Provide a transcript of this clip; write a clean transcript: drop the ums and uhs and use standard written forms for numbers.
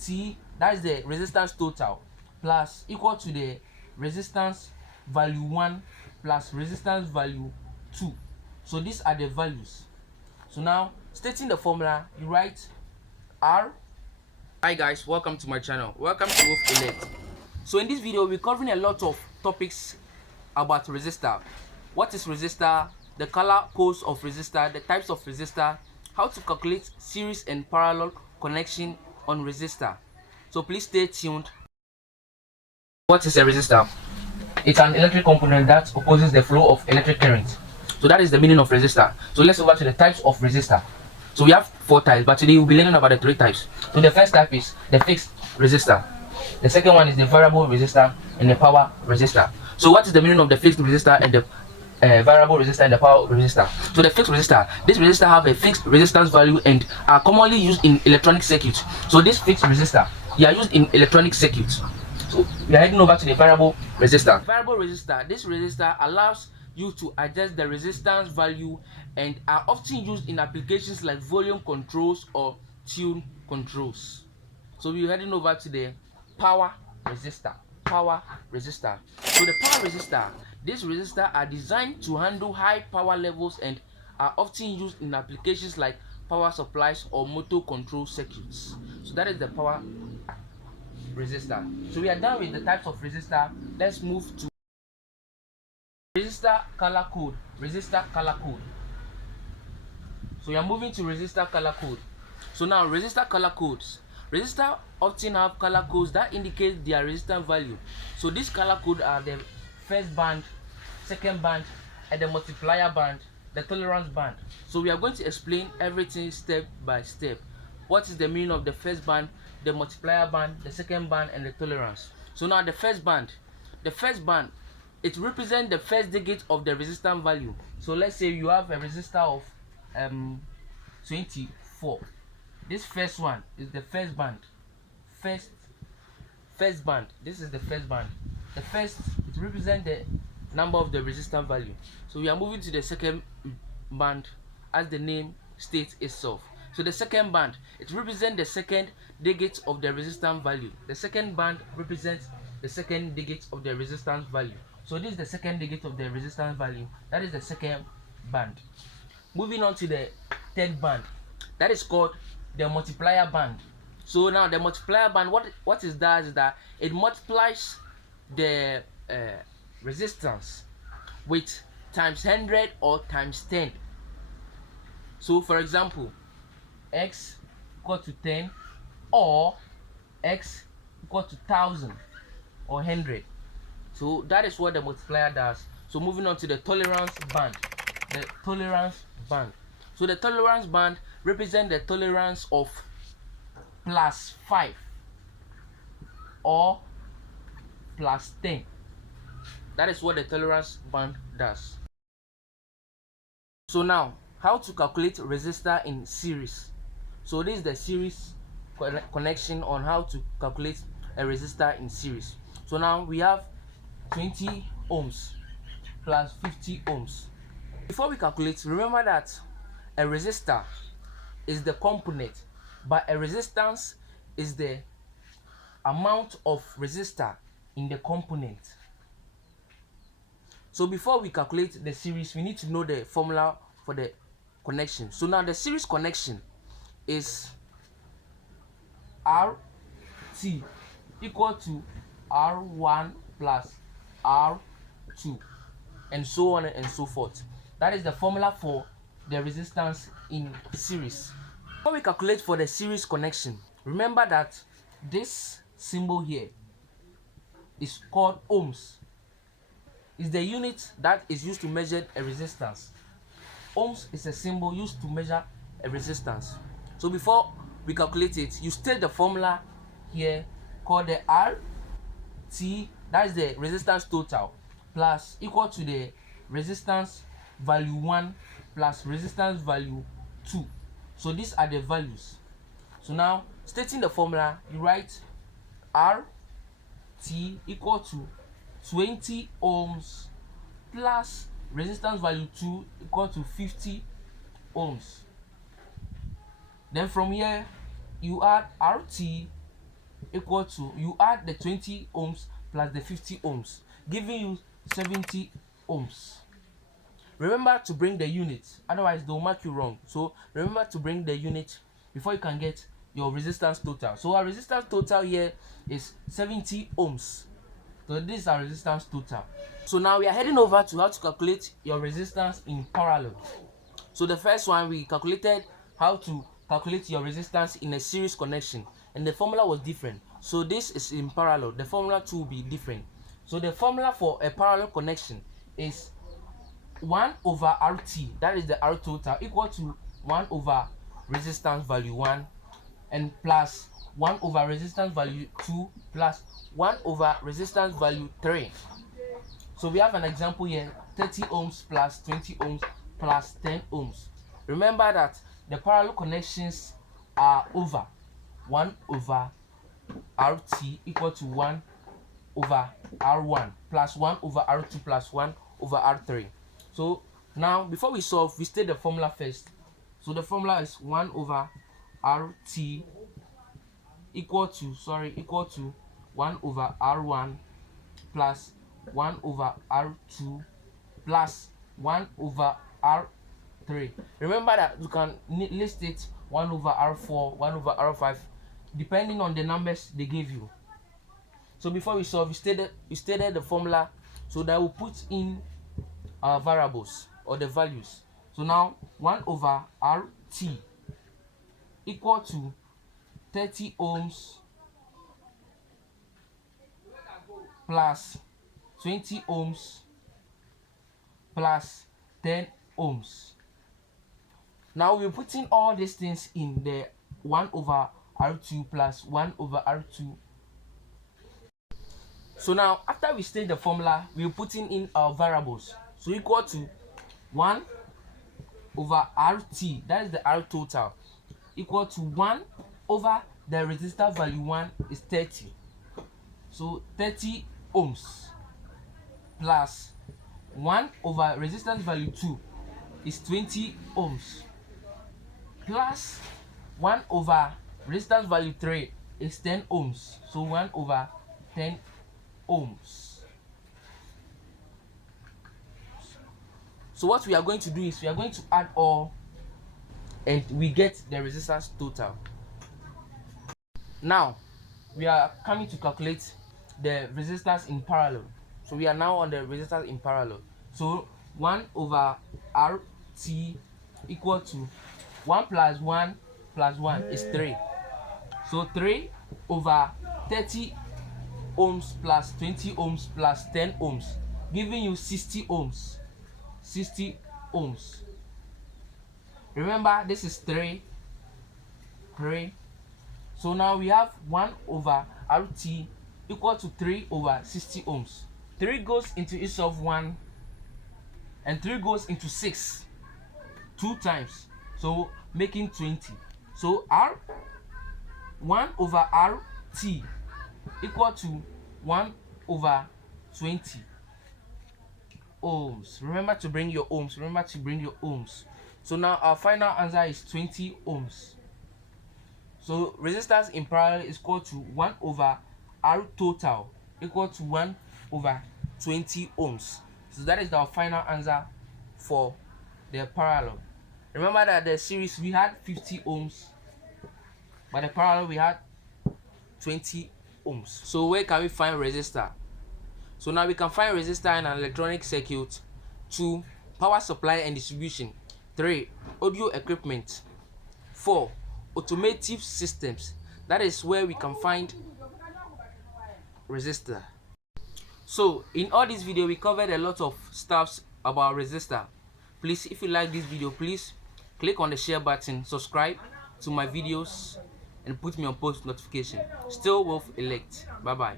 T, that is the resistance total, plus equal to the resistance value 1 plus resistance value 2. So these are the values. So now stating the formula, you write R. Hi guys, welcome to my channel. Welcome to WilfElect. So in this video, we're covering a lot of topics about resistor. What is resistor, the color codes of resistor, the types of resistor, how to calculate series and parallel connection on resistor. So please stay tuned. What is a resistor? It's an electric component that opposes the flow of electric current. So that is the meaning of resistor. So let's go back to the types of resistor. So we have 4 types, but today we'll be learning about the 3 types. So the first type is the fixed resistor. The second one is the variable resistor and the power resistor. So what is the meaning of the fixed resistor and the variable resistor and the power resistor? So the fixed resistor, this resistor have a fixed resistance value and are commonly used in electronic circuits. So this fixed resistor, they are used in electronic circuits. So we are heading over to the variable resistor. Variable resistor, this resistor allows you to adjust the resistance value and are often used in applications like volume controls or tune controls. So we are heading over to the power resistor. Power resistor. So the power resistor, these resistors are designed to handle high power levels and are often used in applications like power supplies or motor control circuits. So that is the power resistor. So we are done with the types of resistor. Let's move to resistor color code. Resistor color code. So we are moving to resistor color code. So now resistor color codes. Resistor often have color codes that indicate their resistance value. So these color codes are the first band, second band, and the multiplier band, the tolerance band. So we are going to explain everything step by step. What is the meaning of the first band, the multiplier band, the second band, and the tolerance? So now the first band, it represents the first digit of the resistance value. So let's say you have a resistor of 24. This first one is the first band. First band. This is the first band. The first, it represents the number of the resistance value. So we are moving to the second band, as the name states itself. So the second band, it represents the second digit of the resistance value. The second band represents the second digit of the resistance value. So this is the second digit of the resistance value. That is the second band. Moving on to the third band, that is called the multiplier band. So now the multiplier band, what it does is that it multiplies the resistance with times 100 or times 10. So for example, x equal to 10 or x equal to 1000 or 100. So that is what the multiplier does. So moving on to the tolerance band. The tolerance band. So the tolerance band represents the tolerance of plus 5 or plus 10. That is what the tolerance band does. So now, how to calculate resistor in series? So this is the series connection on how to calculate a resistor in series. So now we have 20 ohms plus 50 ohms. Before we calculate, remember that a resistor is the component, but a resistance is the amount of resistor in the component. So before we calculate the series, we need to know the formula for the connection. So now the series connection is RT equal to R1 plus R2 and so on and so forth. That is the formula for the resistance in series. When we calculate for the series connection, remember that this symbol here is called ohms. It's the unit that is used to measure a resistance. Ohms is a symbol used to measure a resistance. So before we calculate it, you state the formula here called the RT, that is the resistance total, plus equal to the resistance value 1 plus resistance value 2. So these are the values. So now stating the formula, you write RT equal to 20 ohms plus resistance value 2 equal to 50 ohms. Then from here you add RT equal to, you add the 20 ohms plus the 50 ohms, giving you 70 ohms. Remember to bring the units, otherwise they'll mark you wrong. So remember to bring the unit before you can get your resistance total. So our resistance total here is 70 ohms. So this is our resistance total. So now we are heading over to how to calculate your resistance in parallel. So the first one, we calculated how to calculate your resistance in a series connection, and the formula was different. So this is in parallel, the formula too will be different. So the formula for a parallel connection is 1 over RT, that is the R total, equal to 1 over resistance value 1 and plus 1 over resistance value 2 plus 1 over resistance value 3. So we have an example here, 30 ohms plus 20 ohms plus 10 ohms. Remember that the parallel connections are over 1 over RT equal to 1 over R1 plus 1 over R2 plus 1 over R3. So now before we solve, we state the formula first. So the formula is 1 over RT equal to 1 over R1 plus 1 over R2 plus 1 over R3. Remember that you can list it 1 over R4, 1 over R5, depending on the numbers they give you. So before we solve, we stated the formula, so that we'll put in our variables or the values. So now 1 over RT equal to 30 ohms plus 20 ohms plus 10 ohms. Now we're putting all these things in the 1 over R2 plus 1 over R2. So now after we state the formula, we're putting in our variables. So equal to 1 over RT, that is the R total, equal to 1 over the resistor value 1 is 30. So 30 ohms plus 1 over resistance value 2 is 20 ohms plus 1 over resistance value 3 is 10 ohms. So 1 over 10 ohms. So what we are going to do is we are going to add all and we get the resistance total. Now we are coming to calculate the resistance in parallel. So we are now on the resistance in parallel. So 1 over RT equal to 1 plus 1 plus 1 is 3. So 3 over 30 ohms plus 20 ohms plus 10 ohms, giving you 60 ohms. 60 ohms. Remember, this is 3. So now we have 1 over RT equal to 3 over 60 ohms. 3 goes into each of 1 and 3 goes into 6 2 times, so making 20. So 1 over RT equal to 1 over 20 ohms. Remember to bring your ohms. So now our final answer is 20 ohms. So resistance in parallel is equal to 1 over R total equal to 1 over 20 ohms. So that is our final answer for the parallel. Remember that the series we had 50 ohms, but the parallel we had 20 ohms. So where can we find resistor? So now we can find resistor in an electronic circuit. 2. Power supply and distribution. 3. Audio equipment. 4. Automotive systems. That is where we can find resistor. So in all this video we covered a lot of stuffs about resistor. Please, if you like this video, please click on the share button, subscribe to my videos, and put me on post notification. Still WilfElect. Bye bye.